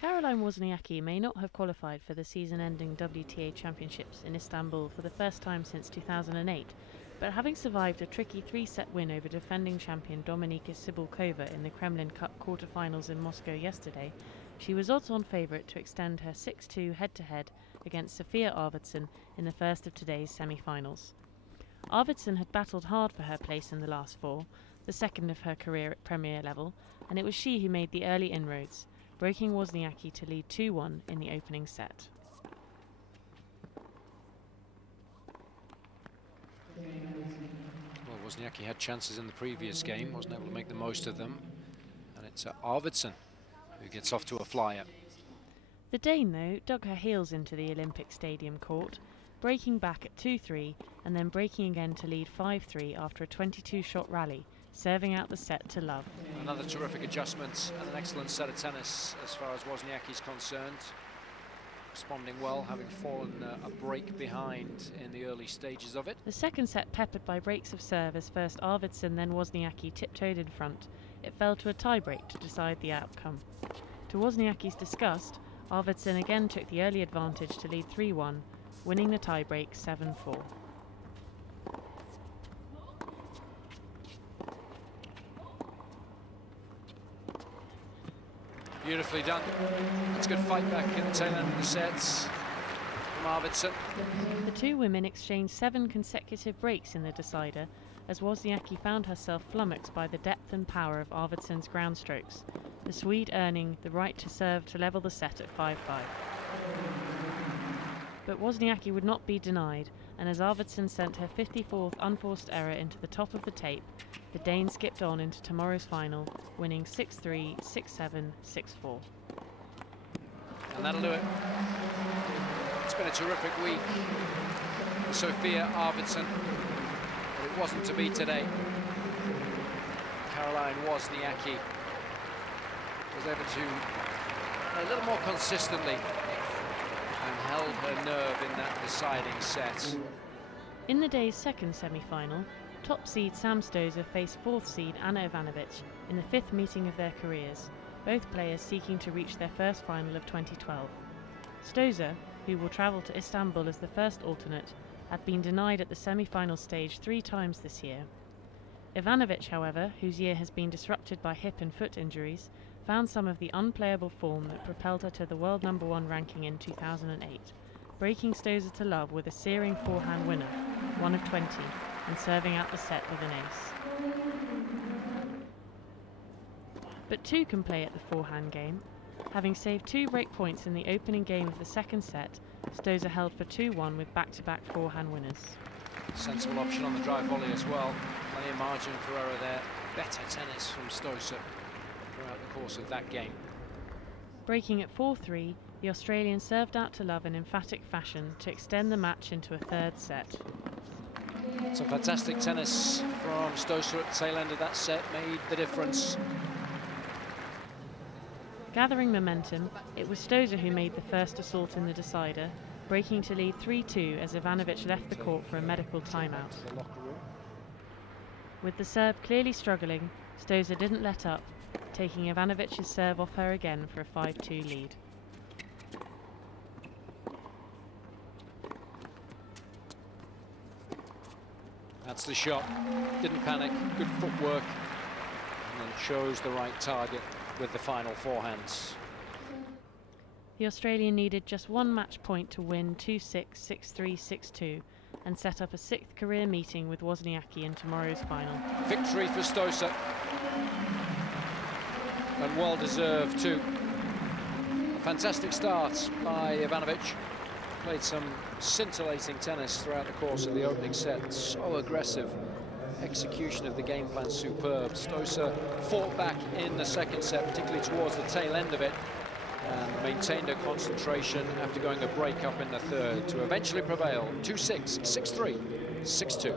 Caroline Wozniacki may not have qualified for the season-ending WTA Championships in Istanbul for the first time since 2008, but having survived a tricky 3-set win over defending champion Dominika Cibulkova in the Kremlin Cup quarter-finals in Moscow yesterday, she was odds-on favourite to extend her 6-2 head-to-head against Sofia Arvidsson in the first of today's semi-finals. Arvidsson had battled hard for her place in the last four, the second of her career at Premier level, and it was she who made the early inroads, breaking Wozniacki to lead 2-1 in the opening set. Well, Wozniacki had chances in the previous game, wasn't able to make the most of them, and it's Arvidsson who gets off to a flyer. The Dane, though, dug her heels into the Olympic Stadium court, breaking back at 2-3 and then breaking again to lead 5-3 after a 22-shot rally, serving out the set to love. Another terrific adjustment and an excellent set of tennis as far as Wozniacki's concerned. Responding well, having fallen a break behind in the early stages of it. The second set peppered by breaks of serve as first Arvidsson then Wozniacki tiptoed in front. It fell to a tie-break to decide the outcome. To Wozniacki's disgust, Arvidsson again took the early advantage to lead 3-1, winning the tie-break 7-4. Beautifully done. That's a good fight back in the tail end of the sets from Arvidsson. The two women exchanged 7 consecutive breaks in the decider, as Wozniacki found herself flummoxed by the depth and power of Arvidsson's ground strokes, the Swede earning the right to serve to level the set at 5-5. But Wozniacki would not be denied, and as Arvidsson sent her 54th unforced error into the top of the tape, the Dane skipped on into tomorrow's final, winning 6-3, 6-7, 6-4. And that'll do it. It's been a terrific week for Sofia Arvidsson, but it wasn't to be today. Caroline Wozniacki was able to play a little more consistently and held her nerve in that deciding set. In the day's second semi-final, top seed Sam Stosur faced 4th seed Ana Ivanovic in the 5th meeting of their careers, both players seeking to reach their first final of 2012. Stosur, who will travel to Istanbul as the first alternate, had been denied at the semi-final stage 3 times this year. Ivanovic, however, whose year has been disrupted by hip and foot injuries, found some of the unplayable form that propelled her to the world #1 ranking in 2008, breaking Stosur to love with a searing forehand winner, 1 of 20, and serving out the set with an ace. But two can play at the forehand game. Having saved 2 break points in the opening game of the second set, Stosur held for 2-1 with back-to-back forehand winners. Sensible option on the drive volley as well. Plenty of margin for error there. Better tennis from Stosur throughout the course of that game. Breaking at 4-3, the Australian served out to love in emphatic fashion to extend the match into a third set. Some fantastic tennis from Stosur at the tail end of that set made the difference. Gathering momentum, it was Stosur who made the first assault in the decider, breaking to lead 3-2 as Ivanovic left the court for a medical timeout. With the Serb clearly struggling, Stosur didn't let up, taking Ivanovic's serve off her again for a 5-2 lead. That's the shot. Didn't panic, good footwork, and then chose the right target with the final forehands. The Australian needed just 1 match point to win 2-6, 6-3, 6-2 and set up a 6th career meeting with Wozniacki in tomorrow's final. Victory for Stosur, and well deserved too. A fantastic start by Ivanovic. Played some scintillating tennis throughout the course of the opening set. So aggressive. Execution of the game plan superb. Stosur fought back in the second set, particularly towards the tail end of it, and maintained her concentration after going a break up in the third to eventually prevail 2-6, 6-3, 6-2.